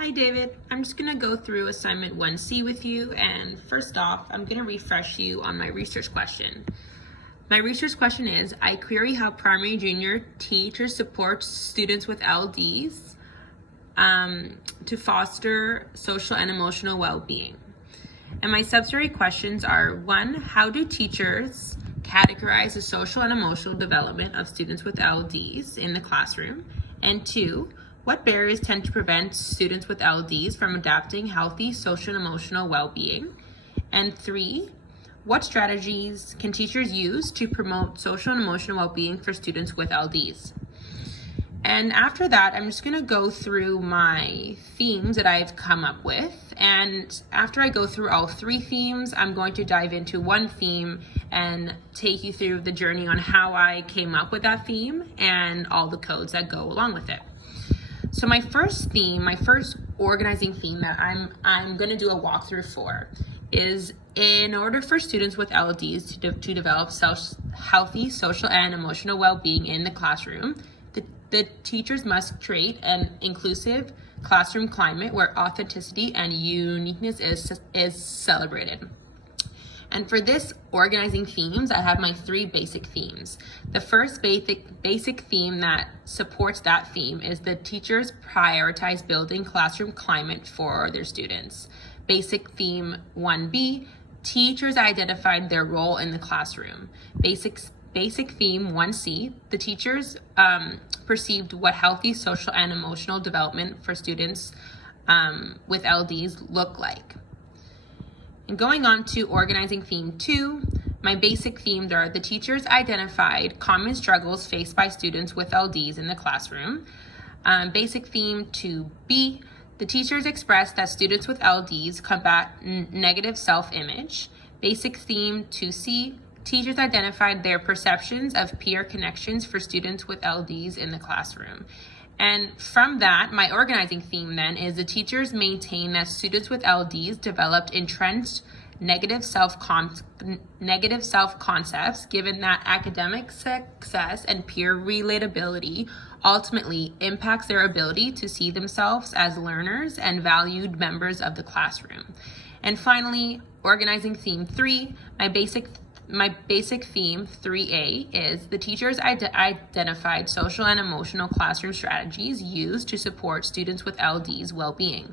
Hi David, I'm just going to go through assignment 1C with you, and first off, I'm going to refresh you on my research question. My research question is, I query how primary and junior teachers support students with LDs to foster social and emotional well-being. And my subsidiary questions are, 1, how do teachers categorize the social and emotional development of students with LDs in the classroom? And 2, what barriers tend to prevent students with LDs from adapting healthy social and emotional well-being? And 3, what strategies can teachers use to promote social and emotional well-being for students with LDs? And after that, I'm just going to go through my themes that I've come up with. And after I go through all 3 themes, I'm going to dive into one theme and take you through the journey on how I came up with that theme and all the codes that go along with it. So my first theme, my first organizing theme that I'm going to do a walkthrough for is, in order for students with LDs to develop healthy social and emotional well-being in the classroom, the teachers must create an inclusive classroom climate where authenticity and uniqueness is celebrated. And for this organizing themes, I have my 3 basic themes. The first basic theme that supports that theme is the teachers prioritize building classroom climate for their students. Basic theme 1B, teachers identified their role in the classroom. Basic theme 1C, the teachers perceived what healthy social and emotional development for students with LDs look like. And going on to organizing theme 2, my basic themes are, the teachers identified common struggles faced by students with LDs in the classroom. Basic theme 2B, the teachers expressed that students with LDs combat negative self-image. Basic theme 2C, teachers identified their perceptions of peer connections for students with LDs in the classroom. And from that, my organizing theme then is, the teachers maintain that students with LDs developed entrenched negative self-concepts, given that academic success and peer relatability ultimately impacts their ability to see themselves as learners and valued members of the classroom. And finally, organizing theme 3, my basic theme 3A is, the teachers identified social and emotional classroom strategies used to support students with LDs well-being.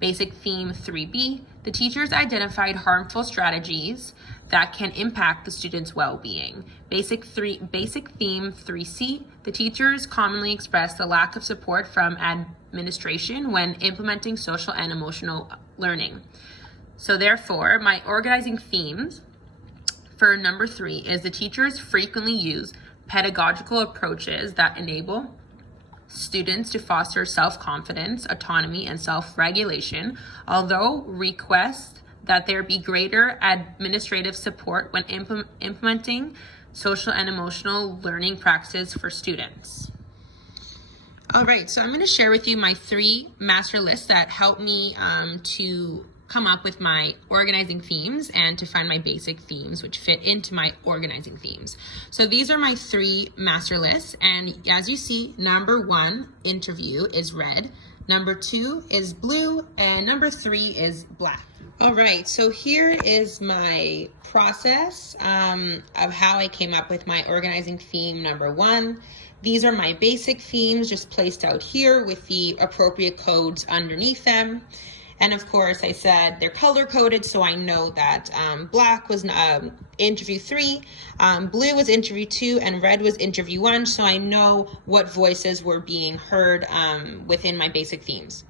Basic theme 3B, the teachers identified harmful strategies that can impact the students' well-being. Basic theme 3C, the teachers commonly express the lack of support from administration when implementing social and emotional learning. So therefore, my organizing themes for number 3 is, the teachers frequently use pedagogical approaches that enable students to foster self-confidence, autonomy, and self-regulation, although request that there be greater administrative support when implementing social and emotional learning practices for students. All right, so I'm going to share with you my 3 master lists that help me to come up with my organizing themes and to find my basic themes which fit into my organizing themes. So these are my 3 master lists, and as you see, number 1, interview, is red, number 2 is blue, and number 3 is black. All right, so here is my process of how I came up with my organizing theme number 1. These are my basic themes just placed out here with the appropriate codes underneath them. And of course, I said they're color coded, so I know that black was interview 3, blue was interview 2, and red was interview 1, so I know what voices were being heard within my basic themes.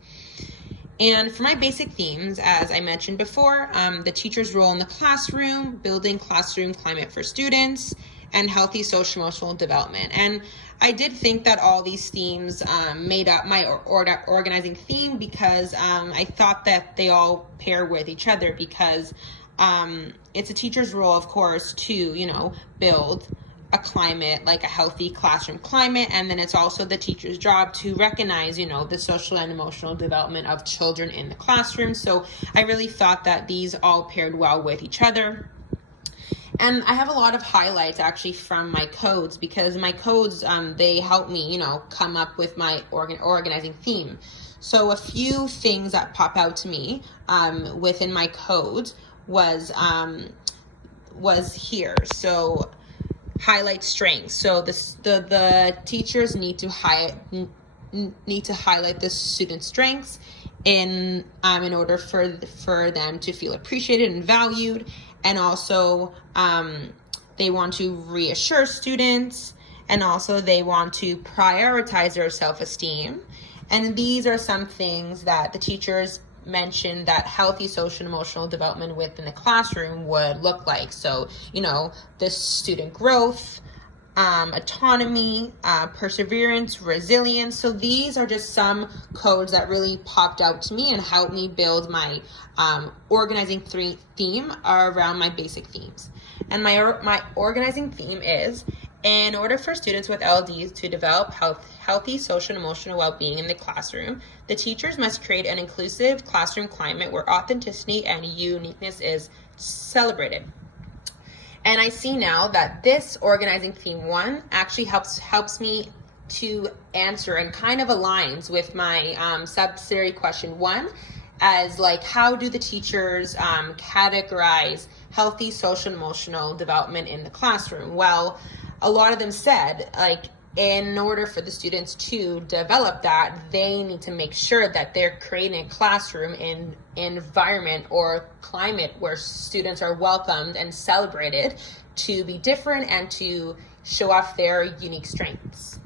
And for my basic themes, as I mentioned before, the teacher's role in the classroom, building classroom climate for students, and healthy social emotional development. And I did think that all these themes made up my organizing theme because I thought that they all pair with each other, because it's a teacher's role, of course, to, build a climate, like a healthy classroom climate, and then it's also the teacher's job to recognize, the social and emotional development of children in the classroom. So I really thought that these all paired well with each other. And I have a lot of highlights actually from my codes, because my codes, they help me, come up with my organizing theme. So a few things that pop out to me within my codes was here. So highlight strengths. So the teachers need to highlight the students' strengths in order for them to feel appreciated and valued. And also they want to reassure students, and also they want to prioritize their self-esteem. And these are some things that the teachers mentioned that healthy social and emotional development within the classroom would look like. So, the student growth, autonomy, perseverance, resilience. So these are just some codes that really popped out to me and helped me build my organizing theme around my basic themes. And my organizing theme is: in order for students with LDs to develop healthy social and emotional well-being in the classroom, the teachers must create an inclusive classroom climate where authenticity and uniqueness is celebrated. And I see now that this organizing theme 1 actually helps me to answer and kind of aligns with my subsidiary question 1, as like, how do the teachers categorize healthy social and emotional development in the classroom? Well, a lot of them said, like, in order for the students to develop that, they need to make sure that they're creating a classroom environment or climate where students are welcomed and celebrated to be different and to show off their unique strengths.